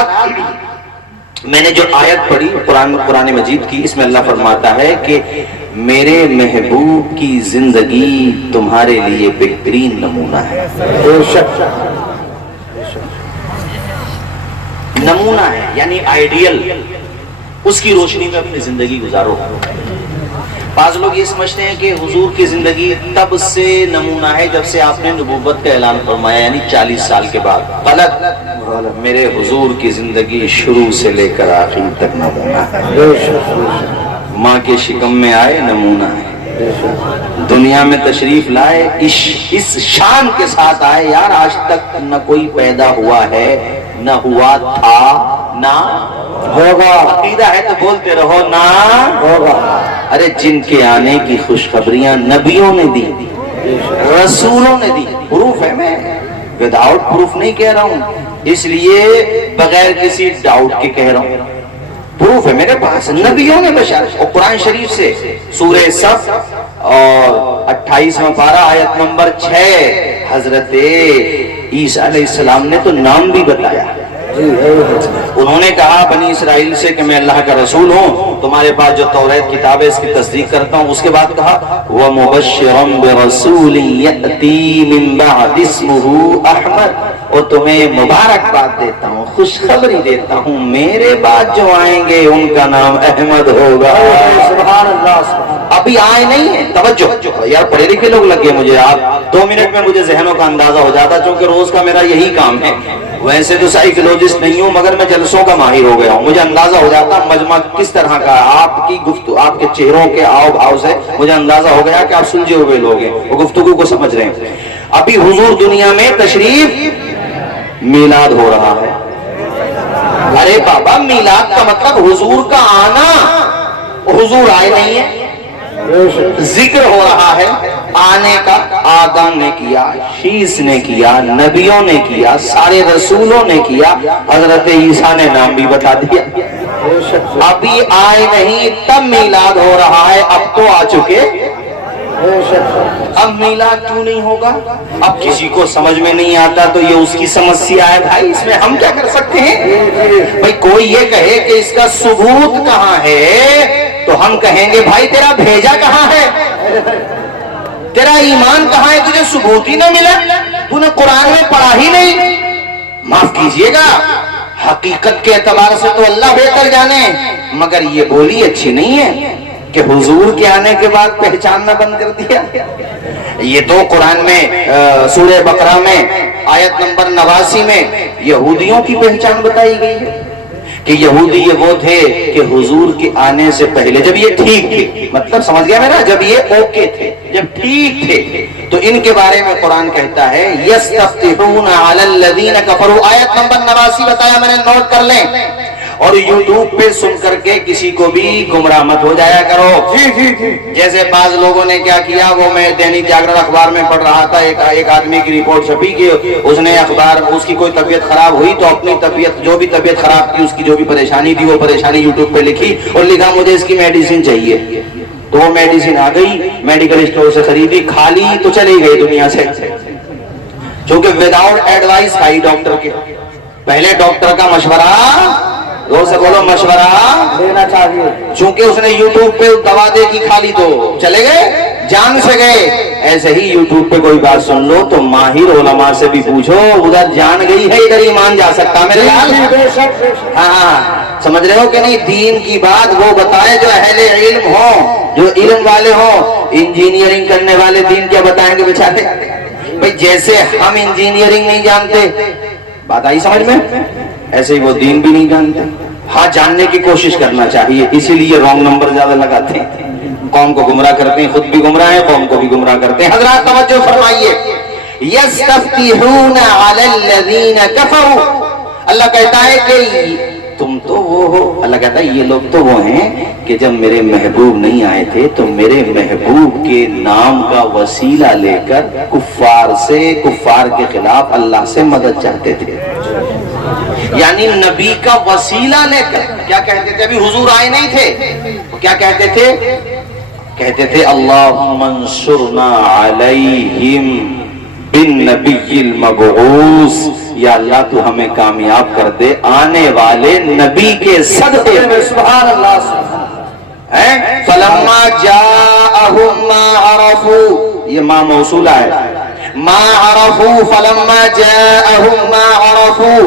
حضرات میں نے جو آیت پڑھی قرآن مجید کی، اس میں اللہ فرماتا ہے کہ میرے محبوب کی زندگی تمہارے لیے بہترین نمونہ ہے. نمونہ ہے یعنی آئیڈیل، اس کی روشنی میں اپنی زندگی گزارو. بعض لوگ یہ سمجھتے ہیں کہ حضور کی زندگی تب سے نمونہ ہے جب سے آپ نے نبوت کا اعلان فرمایا، یعنی 40 سال کے بعد. غلط. میرے حضور کی زندگی شروع سے لے کر آخر تک نمونہ ہے. ماں کے شکم میں آئے نمونہ ہے، دنیا میں تشریف لائے اس شان کے ساتھ آئے، یار آج تک نہ کوئی پیدا ہوا ہے، نہ ہوا تھا، نہ ہوگا. عقیدہ ہے تو بولتے رہو، نہ ہوگا. ارے جن کے آنے کی خوشخبریاں نبیوں نے دی، رسولوں نے دی. پروف ہے، میں وداؤٹ پروف نہیں کہہ رہا ہوں، اس لیے بغیر کسی ڈاؤٹ کے کہہ رہا ہوں. پروف ہے میرے پاس، نبیوں نے بشارت. اور قرآن شریف سے سورہ صف اور 28واں پارہ آیت نمبر 6 حضرت عیسیٰ علیہ السلام نے تو نام بھی بتایا. انہوں نے کہا بنی اسرائیل سے کہ میں اللہ کا رسول ہوں، تمہارے پاس جو توریت کتاب ہے اس کی تصدیق کرتا ہوں. اس کے بعد کہا وَمُبَشِّرًا بِرَسُولٍ يَأْتِي مِن بَعْدِ اسْمُهُ أَحْمَدُ، اور تمہیں مبارکباد دیتا ہوں، خوشخبری دیتا ہوں، میرے بعد جو آئیں گے ان کا نام احمد ہوگا. سبحان اللہ. ابھی آئے نہیں ہیں. توجہ یار، پڑھے لکھے لوگ لگے مجھے، آپ 2 منٹ میں مجھے ذہنوں کا اندازہ ہو جاتا، چونکہ روز کا میرا یہی کام ہے. ویسے تو سائیکولوجسٹ نہیں ہوں، مگر میں جلسوں کا ماہر ہو گیا ہوں. مجھے اندازہ ہو جاتا مجمع کس طرح کا ہے. آپ کی گفتگو، آپ کے چہروں کے آؤ بھاؤ سے مجھے اندازہ ہو گیا کہ آپ سلجھے ہوئے لوگ ہیں، وہ گفتگو کو سمجھ رہے ہیں. ابھی حضور دنیا میں تشریف، میلاد ہو رہا ہے. ارے بابا، میلاد کا مطلب حضور کا آنا. حضور آئے نہیں ہیں، ذکر ہو رہا ہے آنے کا. آدم نے کیا، شیس نے کیا، نبیوں نے کیا، سارے رسولوں نے کیا، حضرت عیسیٰ نے نام بھی بتا دیا. ابھی آئے نہیں تب میلاد ہو رہا ہے، اب تو آ چکے. اب میلاد کیوں نہیں ہوگا؟ اب کسی کو سمجھ میں نہیں آتا تو یہ اس کی سمسیا ہے بھائی، اس میں ہم کیا کر سکتے ہیں؟ بھائی کوئی یہ کہے کہ اس کا ثبوت کہاں ہے تو ہم کہیں گے بھائی تیرا بھیجا کہاں ہے، تیرا ایمان کہاں ہے، تجھے ثبوت ہی نہ ملا، تو نے قرآن میں پڑھا ہی نہیں. معاف کیجئے گا، حقیقت کے اعتبار سے تو اللہ بہتر جانے، مگر یہ بولی اچھی نہیں ہے کہ حضور کے آنے کے بعد پہچاننا بند کر دیا. یہ تو قرآن میں سورہ بقرہ میں آیت نمبر 89 میں یہودیوں کی پہچان بتائی گئی ہے کہ یہودی یہ وہ تھے کہ حضور کے آنے سے پہلے جب یہ ٹھیک تھے، مطلب سمجھ گیا میرا، جب یہ اوکے تھے، جب ٹھیک تھے، تو ان کے بارے میں قرآن کہتا ہے یستفتحون علی الذین کفروا. آیت نمبر 89 بتایا میں نے، نوٹ کر لیں. اور یوٹیوب پہ سن کر کے کسی کو بھی گمراہ مت ہو جایا کرو. جیسے بعض لوگوں نے کیا کیا، وہ میں دینک جاگرن اخبار میں پڑھ رہا تھا، ایک آدمی کی رپورٹ چھپی کہ اس نے اخبار، اس کی کوئی طبیعت خراب ہوئی تو اپنی طبیعت، جو بھی طبیعت خراب تھی، اس کی جو بھی پریشانی تھی، وہ پریشانی یوٹیوب پہ لکھی اور لکھا مجھے اس کی میڈیسن چاہیے. تو وہ میڈیسن آ گئی، میڈیکل اسٹور سے خریدی، کھا لی تو چلی گئی دنیا سے، چونکہ وداؤٹ ایڈوائس کھائی ڈاکٹر کے. پہلے ڈاکٹر کا مشورہ، زور سے بولو، مشورہ لینا چاہیے. چونکہ اس نے یوٹیوب پہ دوا دے کی کھا لی تو چلے گئے، جان سے گئے. ایسے ہی یوٹیوب پہ کوئی بات سن لو تو ماہر علماء سے بھی پوچھو، ادھر جان گئی ہے ادھر ایمان جا سکتا. میرے لال ہاں سمجھ رہے ہو کہ نہیں؟ دین کی بات وہ بتائے جو اہل علم ہو، جو علم والے ہو. انجینئرنگ کرنے والے دین کیا بتائیں گے بیچارے؟ بھائی جیسے ہم انجینئرنگ نہیں جانتے، بات آئی سمجھ میں، ایسے ہی وہ دین بھی نہیں جانتے. ہاں جاننے کی کوشش کرنا چاہیے، اسی لیے رانگ نمبر زیادہ لگاتے ہیں، قوم کو گمراہ کرتے ہیں، خود بھی گمراہ ہیں، قوم کو بھی گمراہ کرتے ہیں. حضرات توجہ فرمائیے، یستفتحون علی الذین کفروا. اللہ کہتا ہے کہ تم تو وہ ہو، اللہ کہتا ہے یہ لوگ تو وہ ہیں کہ جب میرے محبوب نہیں آئے تھے تو میرے محبوب کے نام کا وسیلہ لے کر کفار کے خلاف اللہ سے مدد چاہتے تھے. یعنی نبی کا وسیلہ لے کر کیا کہتے تھے؟ ابھی حضور آئے نہیں تھے، کیا کہتے تھے؟ کہتے تھے اللہم انصرنا علیہم بالنبی المبعوث یا اللہ تو ہمیں کامیاب کر دے آنے والے نبی کے صدقے میں. سبحان اللہ. فلما جاءہم ما عرفوا، یہ ما موصولہ ہے، ما عرفوا فلما جاءہم ما عرفوا،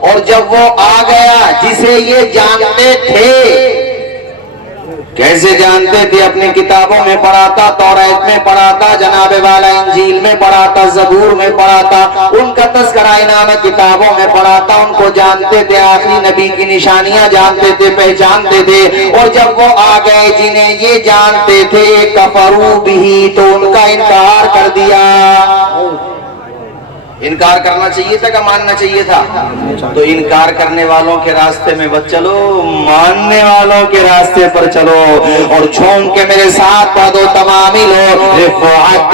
اور جب وہ آ گیا جسے یہ جانتے تھے. کیسے جانتے تھے؟ اپنی کتابوں میں پڑھا تھا، توریت میں پڑھا تھا، جناب والا انجیل میں پڑھا تھا، زبور میں پڑھا تھا، ان کا تذکرہ انعام کتابوں میں پڑھا تھا، ان کو جانتے تھے، آخری نبی کی نشانیاں جانتے تھے، پہچانتے تھے. اور جب وہ آ گئے جنہیں یہ جانتے تھے، کفروا بہ، تو ان کا انکار کر دیا. انکار کرنا چاہیے تھا کہ ماننا چاہیے تھا؟ تو انکار کرنے والوں کے راستے میں مت چلو، ماننے والوں کے راستے پر چلو. اور چھوم کے میرے ساتھ پڑھ دو تمامی لوگ. رفعت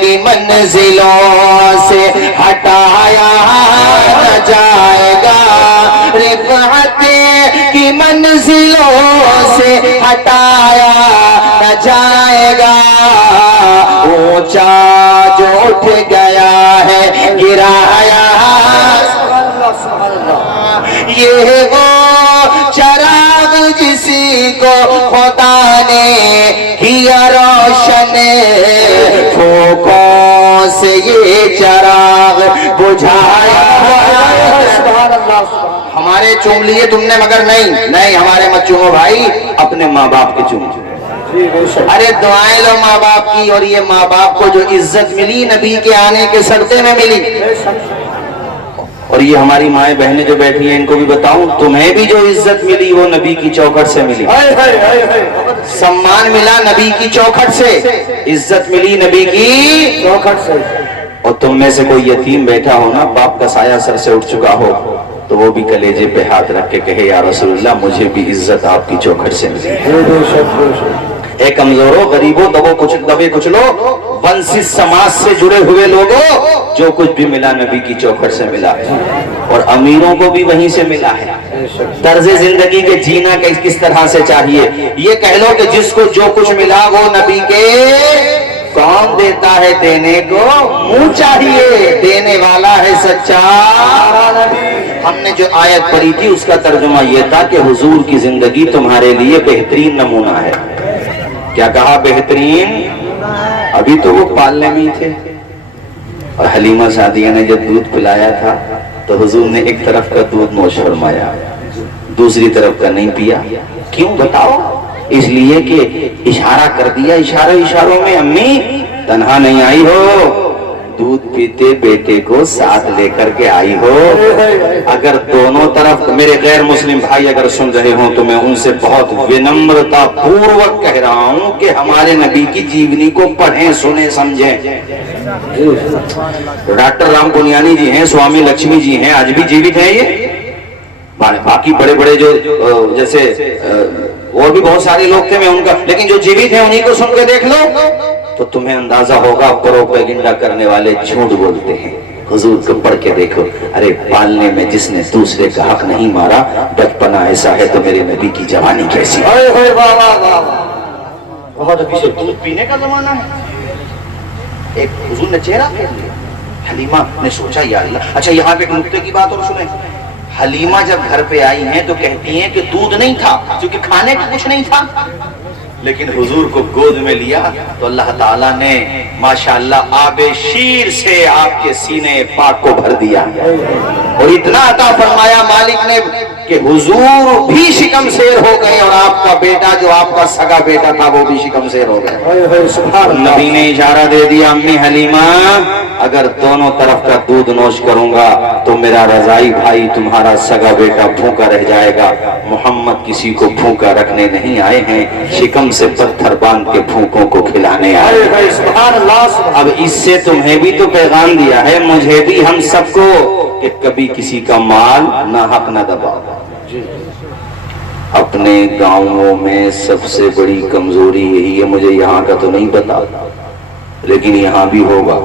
کی منزلوں سے ہٹایا نہ جائے گا، رفعت کی منزلوں سے ہٹایا نہ جائے گا. اونچا جو اٹھ گیا ہے گرایا، یہ وہ چراغ جسی کو خدا نے کیا روشن، پھوکوں سے یہ چراغ بجھایا. ہمارے چوم لیے تم نے مگر نہیں ہمارے مت چومو بھائی، اپنے ماں باپ کے چوم. ارے دعائیں لو ماں باپ کی، اور یہ ماں باپ کو جو عزت ملی نبی کے آنے کے صدقے میں ملی. اور یہ ہماری مائیں بہنیں جو بیٹھی ہیں ان کو بھی بتاؤں، تمہیں بھی جو عزت ملی وہ نبی کی چوکھٹ سے ملی. سمان ملا نبی کی چوکھٹ سے، عزت ملی نبی کی چوکھٹ سے. اور تم میں سے کوئی یتیم بیٹھا ہو نا، باپ کا سایہ سر سے اٹھ چکا ہو، تو وہ بھی کلیجے پہ ہاتھ رکھ کے کہے یا رسول اللہ مجھے بھی عزت آپ کی چوکھٹ سے ملی. اے کمزوروں، غریبوں، دبے کچلو، ونسز سماج سے جڑے ہوئے لوگوں، جو کچھ بھی ملا نبی کی چوکھٹ سے ملا. اور امیروں کو بھی وہیں سے ملا ہے. طرز زندگی کے جینا کس طرح سے چاہیے، یہ کہہ لو کہ جس کو جو کچھ ملا وہ نبی کے. کون دیتا ہے؟ دینے کو منہ چاہیے، دینے والا ہے سچا. ہم نے جو آیت پڑھی تھی اس کا ترجمہ یہ تھا کہ حضور کی زندگی تمہارے لیے بہترین نمونہ ہے. کیا کہا؟ بہترین. ابھی تو وہ پالنے میں ہی تھے، اور حلیمہ سعدیہ نے جب دودھ پلایا تھا تو حضور نے ایک طرف کا دودھ نوش فرمایا، دوسری طرف کا نہیں پیا. کیوں بتاؤ؟ اس لیے کہ اشارہ کر دیا، اشاروں میں امی تنہا نہیں آئی ہو، دودھ پیتے بیٹے کو ساتھ لے کر کے آئی ہو. اگر دونوں طرف میرے غیر مسلم بھائی اگر سن رہے ہوں تو میں ان سے بہت ونمرتا پوروک کہہ رہا ہوں کہ ہمارے نبی کی جیونی کو پڑھیں، سنیں، سمجھیں. ڈاکٹر رام پونیانی جی ہیں، سوامی لکشمی جی ہیں، آج بھی جیوت ہیں. یہ باقی بڑے بڑے جو جیسے اور بھی بہت سارے لوگ تھے، میں ان کا، لیکن جو جیوت ہیں انہی کو سن کے دیکھ لو تو تمہیں اندازہ ہوگا پروپیگنڈا کرنے والے جھوٹ بولتے ہیں. حضور کو پڑھ کے دیکھو. ارے پالنے میں جس نے دوسرے کا حق نہیں مارا، بچپنا ایسا ہے تو میرے نبی کی جوانی کیسی. بہت پیچھے دودھ پینے کا زمانہ ہے. ایک حضور نے چہرہ پھیر لیا. حلیمہ نے سوچا یا اللہ. اچھا یہاں پہ ایک نکتے کی بات اور سنیں. حلیمہ جب گھر پہ آئی ہیں تو کہتی ہیں کہ دودھ نہیں تھا کیونکہ کھانے کو کچھ نہیں تھا، لیکن حضور کو گود میں لیا تو اللہ تعالیٰ نے ماشاءاللہ آب شیر سے آپ کے سینے پاک کو بھر دیا، اور اتنا عطا فرمایا مالک نے کہ حضور بھی شکم سیر ہو گئے، اور آپ کا بیٹا جو آپ کا سگا بیٹا تھا وہ بھی شکم سیر ہو گئے. نبی نے اشارہ دے دیا، امی حلیمہ اگر دونوں طرف کا دودھ نوش کروں گا تو میرا رضائی بھائی تمہارا سگا بیٹا بھوکا رہ جائے گا. محمد کسی کو بھوکا رکھنے نہیں آئے ہیں، شکم سے پتھر باندھ کے بھوکوں کو کھلانے آئے ہیں. اب اس سے تمہیں بھی تو پیغام دیا ہے، مجھے بھی، ہم سب کو، کہ کبھی کسی کا مال نہ حق نہ دباؤ. اپنے گاؤں میں سب سے بڑی کمزوری یہی ہے، مجھے یہاں کا تو نہیں پتا لیکن یہاں بھی ہوگا،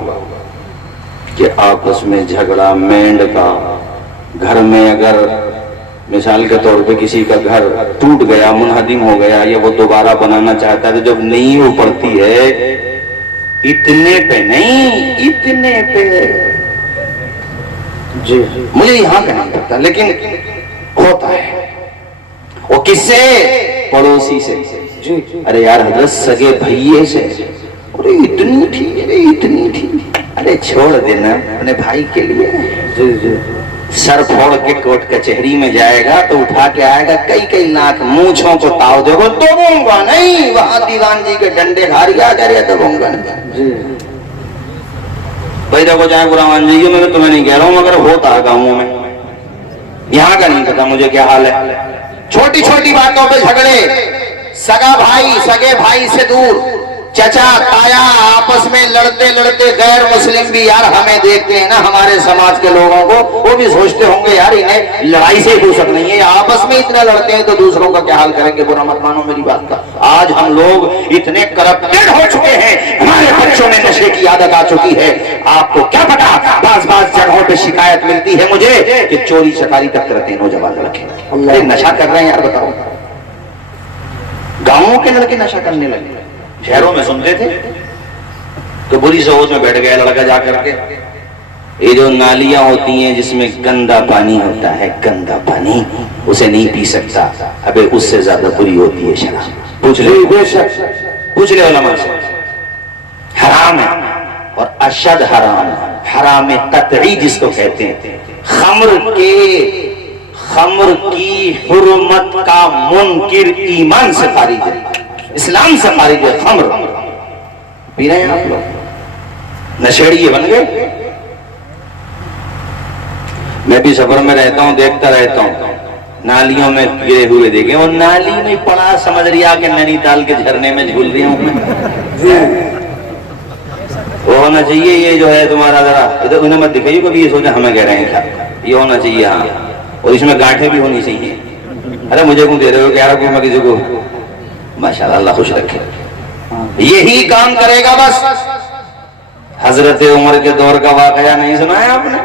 کہ آپس میں جھگڑا مینڈ کا. گھر میں اگر مثال کے طور پہ کسی کا گھر ٹوٹ گیا، منہدم ہو گیا، یا وہ دوبارہ بنانا چاہتا ہے تو جب نیو پڑتی ہے اتنے پہ نہیں، اتنے پہ جی مجھے یہاں کا نہیں پتا لیکن ہوتا ہے. وہ کس سے؟ پڑوسی سے. ارے یار حضرت سگے بھائیے سے. ارے اتنی تھی، ارے اتنی تھی. ارے چھوڑ دینا اپنے بھائی کے لیے. سر پھوڑ کے کوٹ کچہری میں جائے گا تو اٹھا کے آئے گا کئی لاکھ مونچھوں کو تاؤ دے گا. دبوں گا نہیں. وہاں دیوان جی کے ڈنڈے گھاری آ جا رہے دبوں گا نہیں. بھائی دیکھو چاہے برا مان جائیے، میں تمہیں نہیں کہہ رہا ہوں مگر ہوتا ہے گاؤں میں. یہاں کا نہیں پتا مجھے کیا حال ہے. چھوٹی چھوٹی باتوں پہ جھگڑے. سگا بھائی سگے بھائی سے دور، چچا تایا آپس میں لڑتے لڑتے. غیر مسلم بھی یار ہمیں دیکھتے ہیں نا، ہمارے سماج کے لوگوں کو، وہ بھی سوچتے ہوں گے یار انہیں لڑائی سے فرصت نہیں ہے، آپس میں اتنا لڑتے ہیں تو دوسروں کا کیا حال کریں گے. برا مت مانو میری بات کا. آج ہم لوگ اتنے کرپٹڈ ہو چکے ہیں، ہمارے بچوں میں نشے کی عادت آ چکی ہے. آپ کو کیا پتا، بعض جگہوں پہ شکایت ملتی ہے مجھے کہ چوری چکاری تک کرتے ہیں نوجوان لڑکے. نشہ کر رہے ہیں یار بتاؤ. گاؤں کے لڑکے نشہ کرنے لگے. شہروں میں سنتے تھے تو بری سوچ میں بیٹھ گیا لڑکا جا کر کے. یہ جو نالیاں ہوتی ہیں جس میں گندا پانی ہوتا ہے، گندا پانی اسے نہیں پی سکتا. ابے اس سے زیادہ بری ہوتی ہے شراب. پوچھ لے علماء سے. حرام ہے اور اشد حرام، حرام قطعی جس کو کہتے ہیں. خمر کی حرمت کا منکر ایمان سے خارج ہے، اسلام سے خارج ہے. خمر پی رہے ہیں آپ لوگ، نشیڑی بن گئے. میں بھی سفر میں رہتا ہوں، دیکھتا رہتا ہوں نالیوں میں گرے ہوئے دیکھے. اور نالی میں پڑا سمجھ رہا کہ نینی تال کے جھرنے میں جھول رہی ہوں میں. وہ ہونا چاہیے یہ جو ہے تمہارا، ذرا ادھر انہیں مت دکھائیے کبھی یہ سوچا ہمیں کہہ رہے ہیں کیا. یہ ہونا چاہیے ہاں. اور اس میں گانٹھیں بھی ہونی چاہیے. ارے مجھے کیوں دے رہے ہو، کہہ رہا ہوں میں کسی کو. ماشاءاللہ اللہ خوش رکھے. یہی کام کرے گا بس. حضرت عمر کے دور کا واقعہ نہیں سنا ہے آپ نے؟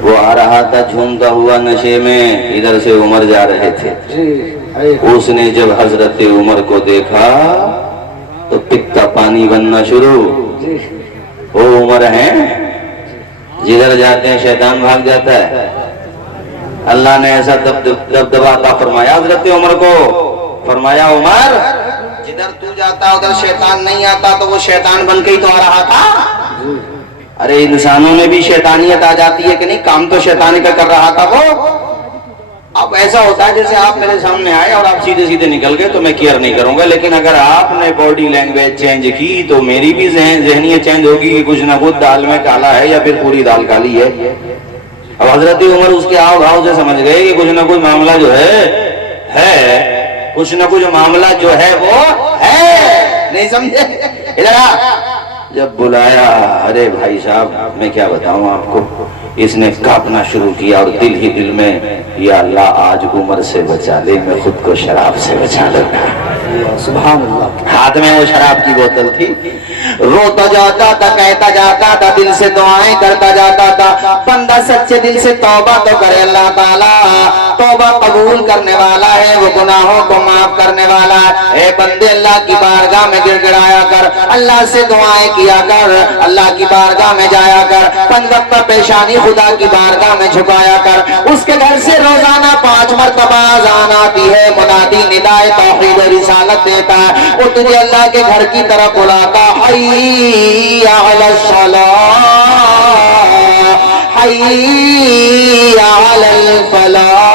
وہ آ رہا تھا جھومتا ہوا نشے میں، ادھر سے عمر جا رہے تھے. اس نے جب حضرت عمر کو دیکھا تو پکتا پانی بننا شروع. وہ عمر ہیں جدھر جاتے ہیں شیطان بھاگ جاتا ہے. اللہ نے ایسا دبدبا عطا فرمایا حضرت عمر کو. فرمایا عمر جدھر تو جاتا ادھر شیطان نہیں آتا، تو وہ شیطان بن کے ہی تو آ رہا تھا. ارے انسانوں میں بھی شیطانیت آ جاتی ہے کہ نہیں؟ کام تو شیطانی کا کر رہا تھا وہ. اب ایسا ہوتا ہے جیسے آپ میرے سامنے آئے اور آپ سیدھے سیدھے نکل گئے تو میں کیئر نہیں کروں گا، لیکن اگر آپ نے باڈی لینگویج چینج کی تو میری بھی ذہنیت چینج ہوگی کہ کچھ نہ کچھ دال میں کالا ہے یا پھر پوری دال کالی ہے. اب حضرت عمر اس کے آؤ بھاؤ سے سمجھ گئے کہ کچھ نہ کچھ معاملہ جو ہے کچھ نہ کچھ معاملہ جو ہے وہ ہے. نہیں سمجھے؟ ادھر آ. جب بلایا، ارے بھائی صاحب میں کیا بتاؤں آپ کو، اس نے کانپنا شروع کیا اور دل ہی دل میں یا اللہ آج عمر سے بچا لے، میں خود کو شراب سے بچا لوں. سبحان اللہ. ہاتھ میں وہ شراب کی بوتل تھی. روتا جاتا تھا، کہتا جاتا تھا، دل سے دعائیں کرتا جاتا تھا. بندہ سچے دل سے توبہ تو کرے، اللہ تعالیٰ توبہ قبول کرنے والا ہے، وہ گناہوں کو معاف کرنے والا ہے. اے بندے اللہ کی بارگاہ میں گڑ گڑایا کر، اللہ سے دعائیں کیا کر، اللہ کی بارگاہ میں جایا کر، 5 وقت پیشانی خدا کی بارگاہ میں جھکایا کر. اس کے گھر سے روزانہ 5 مرتبہ اذان آتی ہے، منادی ندائے توحید و رسالت دیتا ہے. وہ تجھے اللہ کے گھر کی طرف بلاتا، حی علی الصلاۃ، حی علی الفلاح.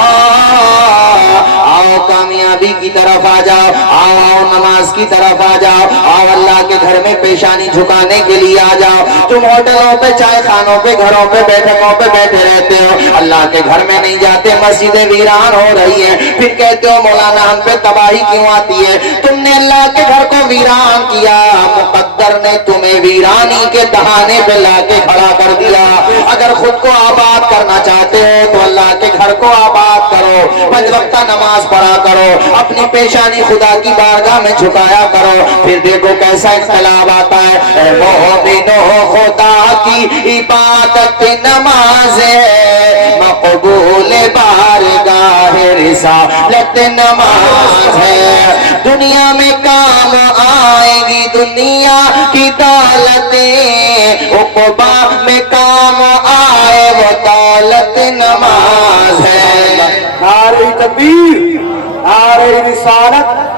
آؤ کامیابی کی طرف آ جاؤ، آؤ نماز کی طرف آ جاؤ، آؤ اللہ کے گھر میں پیشانی جھکانے کے لیے آ جاؤ. تم ہوٹلوں پہ، چائے خانوں پہ، گھروں پہ، بیٹھکوں پہ بیٹھے رہتے ہو، اللہ کے گھر میں نہیں جاتے. مسجدیں ویران ہو رہی ہیں، پھر کہتے ہو مولانا ہم پہ تباہی کیوں آتی ہے؟ تم نے اللہ کے گھر کو ویران کیا، مقدر نے تمہیں ویرانی کے دہانے پہ لا کے کھڑا کر دیا. اگر خود کو آباد کرنا چاہتے ہو تو اللہ کے گھر کو آباد کرو، 5 وقت نماز پڑھا کرو، اپنی پیشانی خدا کی بارگاہ میں جھکایا کرو. پھر دیکھو کیسا اختلاف آتا ہے. اے مومنو خدا کی عبادت نماز ہے، مقبول بارگاہ رسالت نماز ہے، دنیا میں کام آئے گی دنیا کی دولتیں، عقبہ میں کام آئے وہ دولت نماز ہے۔ نعرہ تکبیر، نعرہ رسالت۔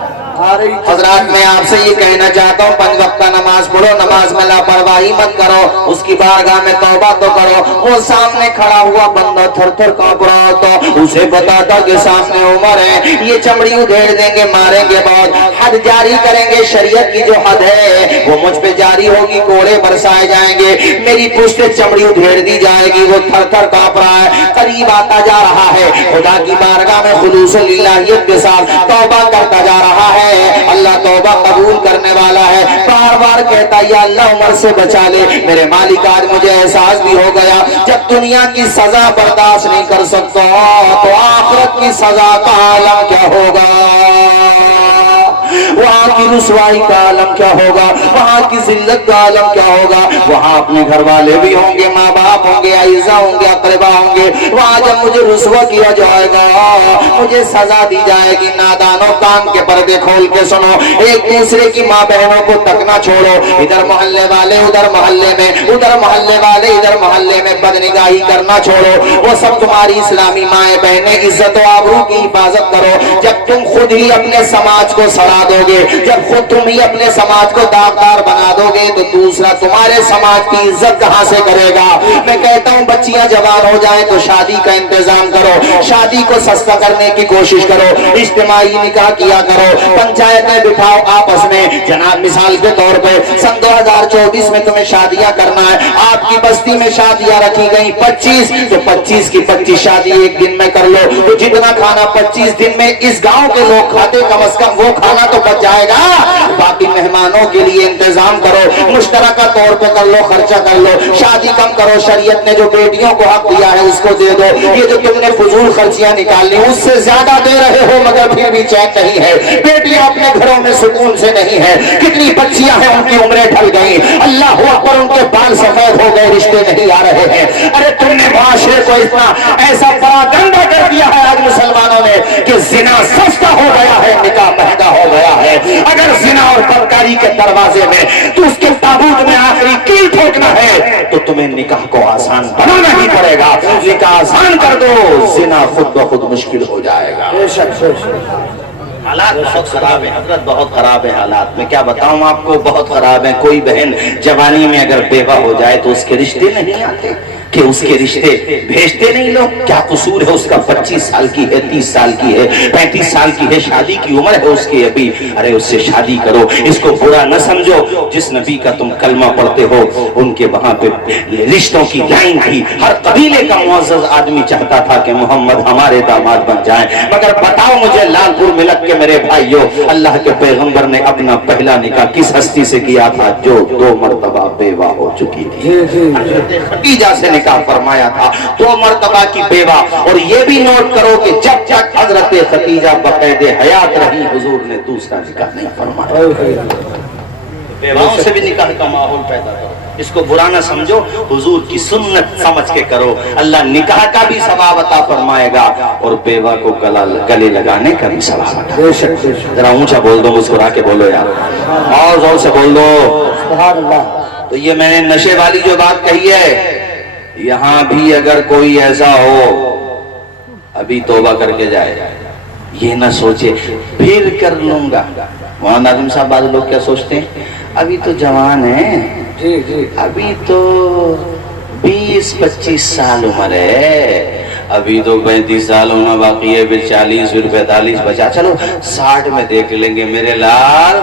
حضرات میں آپ سے یہ کہنا چاہتا ہوں 5 وقت نماز پڑھو، نماز میں لاپرواہی مت کرو، اس کی بارگاہ میں توبہ تو کرو۔ وہ سامنے کھڑا ہوا بندہ تھر تھر کانپ رہا تو اسے پتا تھا کہ سامنے عمر ہے، یہ چمڑی ادھیڑ دیں گے، ماریں گے بہت، حد جاری کریں گے، شریعت کی جو حد ہے وہ مجھ پہ جاری ہوگی، کوڑے برسائے جائیں گے، میری پشت چمڑی ادھیڑ دی جائے گی۔ وہ تھر تھر کانپ رہا ہے، قریب آتا جا رہا ہے، خدا کی بارگاہ میں خلوص للہیت کے ساتھ توبہ کرتا جا رہا ہے۔ اللہ توبہ قبول کرنے والا ہے، بار بار کہتا یا اللہ عمر سے بچا لے، میرے مالک آج مجھے احساس بھی ہو گیا جب دنیا کی سزا برداشت نہیں کر سکتا تو آخرت کی سزا کا عالم کیا ہوگا، وہاں کی رسوائی کا عالم کیا ہوگا، وہاں کی ذلت کا عالم کیا ہوگا۔ وہاں اپنے گھر والے بھی ہوں گے، ماں باپ ہوں گے، اعزاء ہوں گے، اقربا ہوں گے، وہاں جب مجھے رسوا کیا جائے گا، مجھے سزا دی جائے گی۔ نادانوں کان کے پردے کھول کے سنو، ایک دوسرے کی ماں بہنوں کو تکنا چھوڑو، ادھر محلے والے ادھر محلے میں، ادھر محلے والے ادھر محلے میں بدنگاہی کرنا چھوڑو، وہ سب تمہاری اسلامی مائیں بہنیں، عزت و آبرو کی حفاظت کرو۔ جب تم خود ہی اپنے سماج کو سڑا دو گے، جب خود تم ہی اپنے سماج کو داغدار بنا دو گے تو دوسرا تمہارے سماج کی عزت کہاں سے کرے گا۔ میں کہتا ہوں بچیاں جوان ہو جائیں تو شادی کا انتظام کرو، شادی کو سستا کرنے کی کوشش کرو، اجتماعی نکاح کیا کرو، پنچایتیں بٹھاؤ آپس میں۔ جناب مثال کے طور پہ سن 2024 میں تمہیں شادیاں کرنا ہے، آپ کی بستی میں شادیاں رکھی گئی 25 تو 25 کی 25 شادی ایک دن میں کر لو، تو جتنا کھانا 25 دن میں اس گاؤں کے لوگ کھاتے کم از کم وہ کھانا تو بچ جائے گا۔ باقی مہمانوں کے لیے انتظام کرو، مشترکہ طور پہ کر لو، خرچہ کر لو، شادی کم کرو، شریعت نے جو بیٹیوں کو حق دیا ہے اس کو دے دو۔ یہ جو تم نے فضول خرچیاں نکالنی اس سے زیادہ دے رہے ہو مگر پھر بھی چین نہیں ہے، بیٹیاں اپنے گھروں میں سکون سے نہیں ہے، کتنی بچیاں ہیں ان کی عمریں ڈھل گئی، اللہ اکبر ان کے بال سفید ہو گئے، رشتے نہیں آ رہے ہیں۔ ارے تم نے معاشرے کو اتنا ایسا بڑا گندا کر دیا ہے آج مسلمانوں نے کہ زنا سستا ہو گیا ہے، نکاح مہنگا ہو گیا ہے۔ اگر زنا اور بدکاری کے دروازے میں تو اس کے تابوت میں آخری کیل ٹھوکنا ہے تو تمہیں نکاح کو آسان بنانا ہی پڑے گا۔ نکاح آسان کر دو، زنا خود بخود مشکل ہو جائے گا۔ حالات بہت خراب ہیں حضرت، بہت خراب ہے حالات، میں کیا بتاؤں آپ کو، بہت خراب ہے۔ کوئی بہن جوانی میں اگر بیوہ ہو جائے تو اس کے رشتے نہیں آتے کہ اس کے رشتے بھیجتے نہیں لوگ، کیا قصور ہے اس کا؟ 25 سال کی ہے، 30 سال کی ہے، 35 سال کی ہے، شادی کی عمر ہے اس کی ابھی، ارے اس سے شادی کرو، اس کو برا نہ سمجھو۔ جس نبی کا تم کلمہ پڑھتے ہو ان کے وہاں پہ رشتوں کی لائن تھی، ہر قبیلے کا معزز آدمی چاہتا تھا کہ محمد ہمارے داماد بن جائیں۔ مگر بتاؤ مجھے لال پور ملک کے میرے بھائیو، اللہ کے پیغمبر نے اپنا پہلا نکاح کس ہستی سے کیا تھا جو 2 مرتبہ بیوہ ہو چکی تھی؟ حضرت خدیجہ سے نکاح فرمایا تھا، 2 مرتبہ کی بیوہ۔ اور یہ بھی نوٹ کرو کہ جب تک حضرت خدیجہ بقید حیات رہی حضور نے دوسرا نکاح نہیں فرمایا۔ بیواؤں سے بھی نکاح کا ماحول پیدا کرو، اس کو برا نہ سمجھو، حضور کی سنت سمجھ کے کرو، اللہ نکاح کا بھی ثواب عطا فرمائے گا اور بیوہ کو گلے لگانے کا بھی ثواب عطا۔ ذرا اونچا بول دو، مسکرا کے بولو یار، اور زور سے بول دو سبحان اللہ۔ تو یہ میں نے نشے والی جو بات کہی ہے، یہاں بھی اگر کوئی ایسا ہو ابھی توبہ کر کے جائے، یہ نہ سوچے پھر کر لوں گا۔ وہاں ناظم صاحب بعض لوگ کیا سوچتے ہیں، ابھی تو جوان ہیں، ابھی تو 20-25 سال عمر ہے، ابھی تو 35 سال ہونا باقی ہے، پھر 40 پھر 45 بچا، چلو 60 میں دیکھ لیں گے۔ میرے لال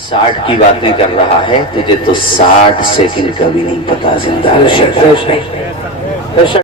60 کی باتیں کر رہا ہے، تجھے تو 60 سیکنڈ کا بھی نہیں پتا زندہ رہے گا۔